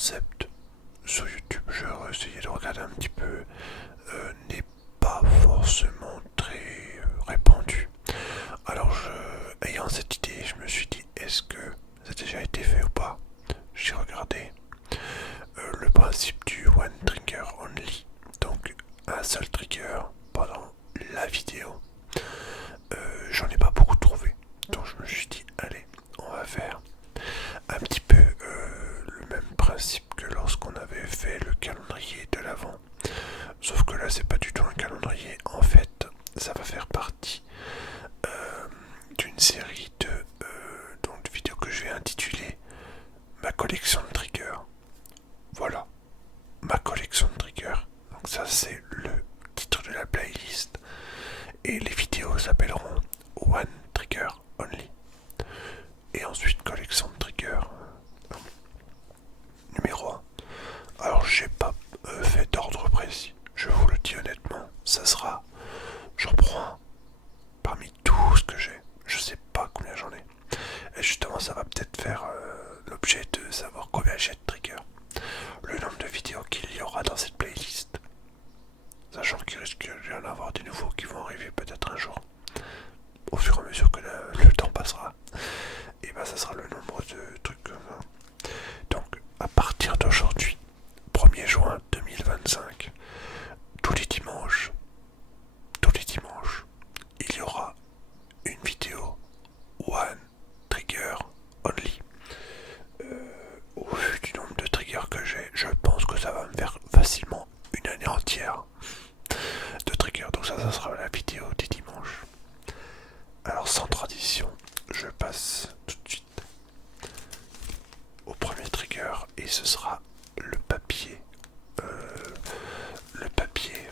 concept sur YouTube, je vais essayer de regarder un petit peu, n'est pas forcément très répandu. Alors, ayant cette idée, je me suis dit, est-ce que ça a déjà été fait ou pas? J'ai regardé le principe du One Trigger Only, donc un seul trigger pendant la vidéo. J'en ai pas beaucoup trouvé, donc je me suis dit, allez, on va faire un petit peu le même principe que lorsqu'on avait fait le calendrier de l'Avent. Sauf que là, c'est pas du tout un calendrier. En fait, ça va faire partie d'une série de vidéos que je vais intituler ma collection de triggers. Voilà, ma collection de triggers. Donc ça, c'est le titre de la playlist. Et les vidéos s'appelleront One Trigger Only. Et ensuite, collection de triggers numéro 1. Alors, j'ai pas fait d'ordre précis. Je vous le dis honnêtement, ça sera. J'en prends un parmi tout ce que j'ai. Je sais pas combien j'en ai. Et justement, ça va peut-être faire l'objet de savoir combien j'ai de triggers. Le nombre de vidéos qu'il y aura dans cette playlist. Sachant qu'il risque d'y en avoir des nouveaux qui vont arriver peut-être un jour. Au fur et à mesure que le temps passera. Et ben ça sera le nombre de trucs comme ça. Donc, à partir d'aujourd'hui, 1er juin 2025, tous les dimanches, il y aura une vidéo One Trigger Only. Au vu du nombre de triggers que j'ai, je pense que ça va me faire facilement une année entière de triggers. Donc ça sera la vidéo des dimanches. Alors sans tradition, je passe tout de suite au premier trigger et ce sera le papier. Le papier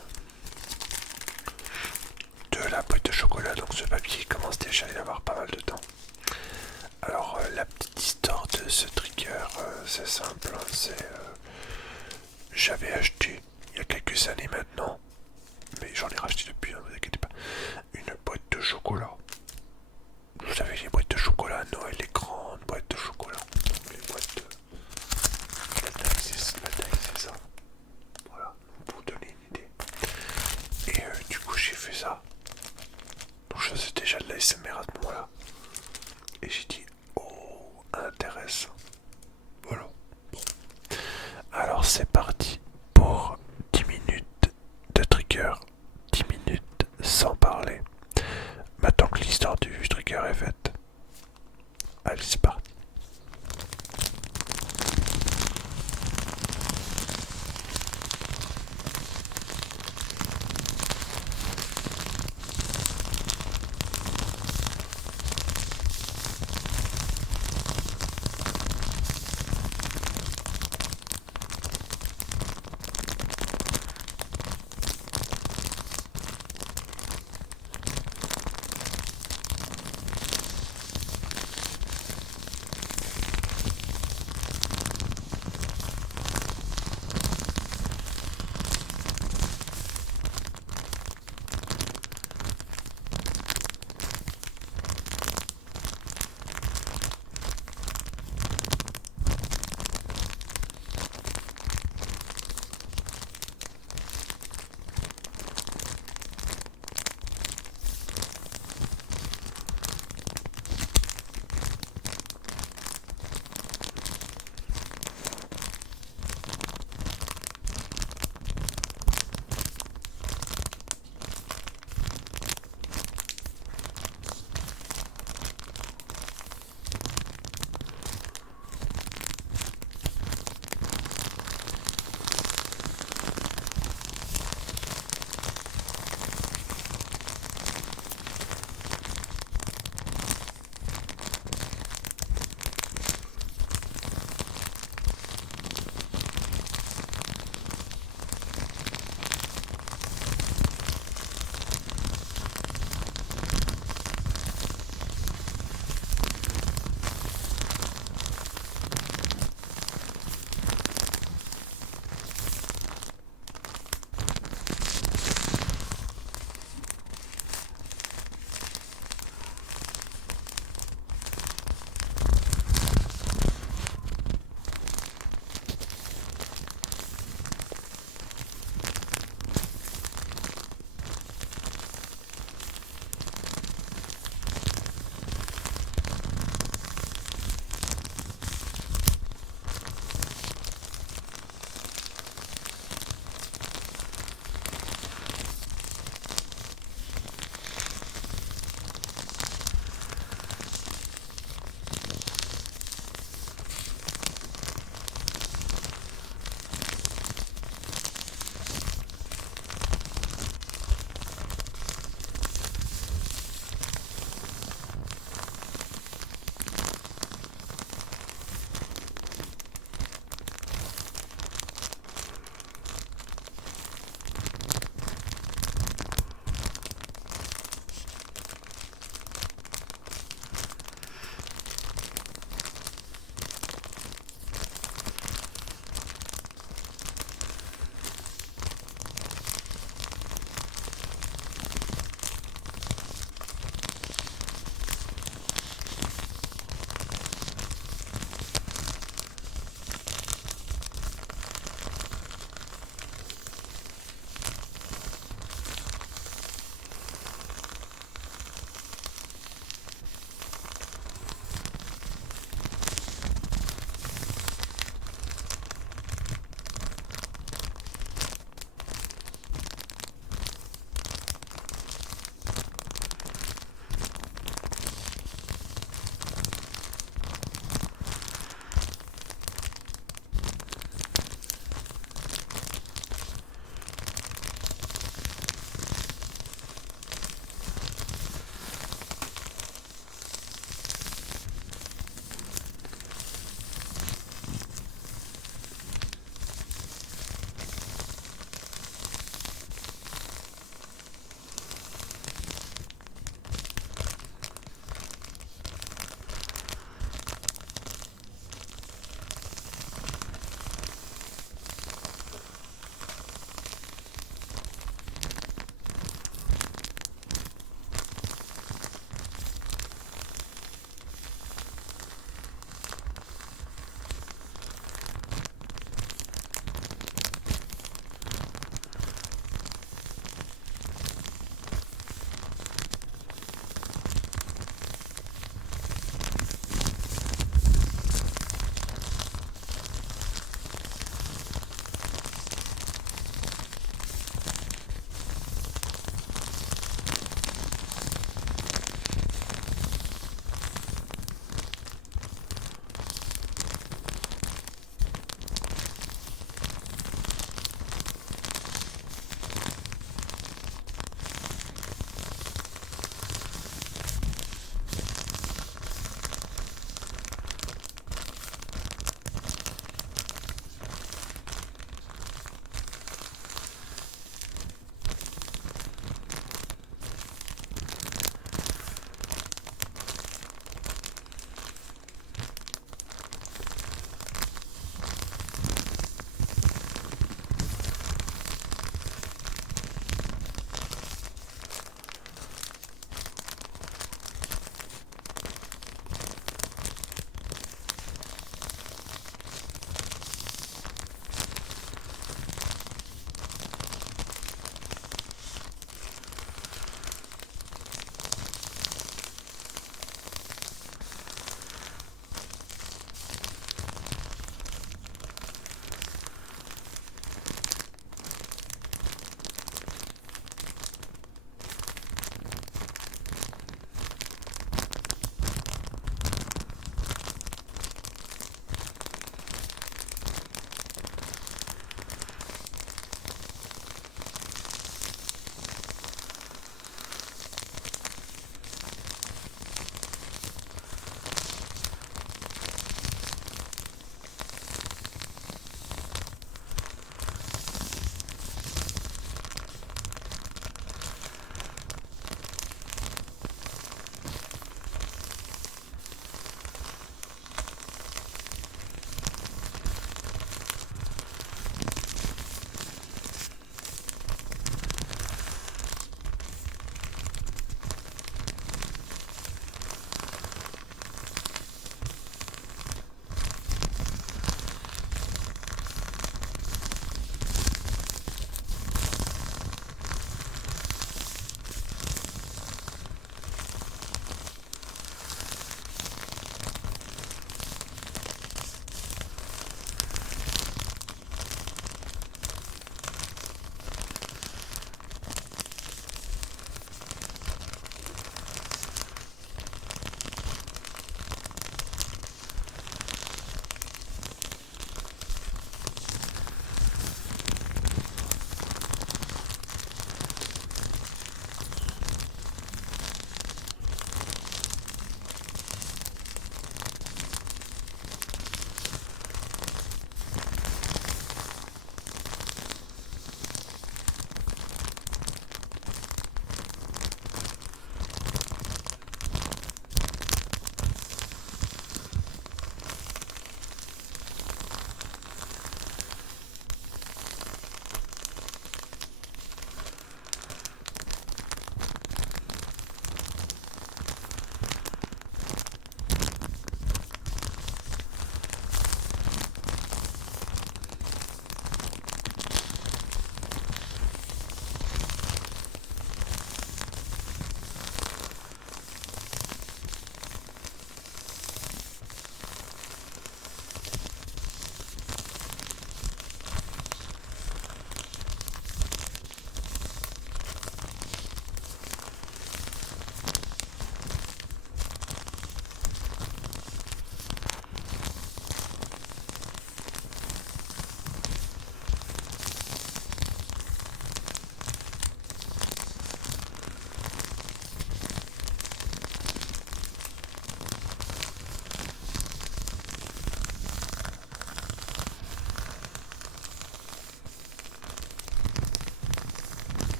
de la boîte de chocolat. Donc ce papier commence déjà à y avoir pas mal de temps. Alors la petite histoire de ce trigger, c'est simple, hein, j'avais acheté il y a quelques années maintenant, mais j'en ai racheté depuis, ne vous inquiétez pas, une boîte de chocolat. Vous savez, les boîtes de chocolat à Noël, les grandes boîtes de chocolat, les boîtes de... La taille c'est ça. Voilà, pour vous donner une idée. Et du coup j'ai fait ça. Donc je faisais déjà de la l'ASMR à ce moment-là. Et j'ai dit, oh, intéressant. Voilà. Bon. Alors c'est parti pour 10 minutes de trigger. 10 minutes sans parler. Maintenant que l'histoire du trigger est faite, allez.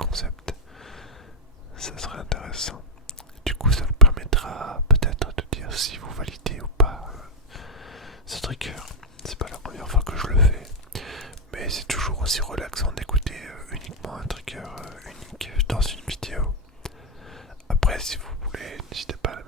concept. Ça serait intéressant. Du coup, ça vous permettra peut-être de dire si vous validez ou pas ce trigger. C'est pas la première fois que je le fais, mais c'est toujours aussi relaxant d'écouter uniquement un trigger unique dans une vidéo. Après, si vous voulez, n'hésitez pas à le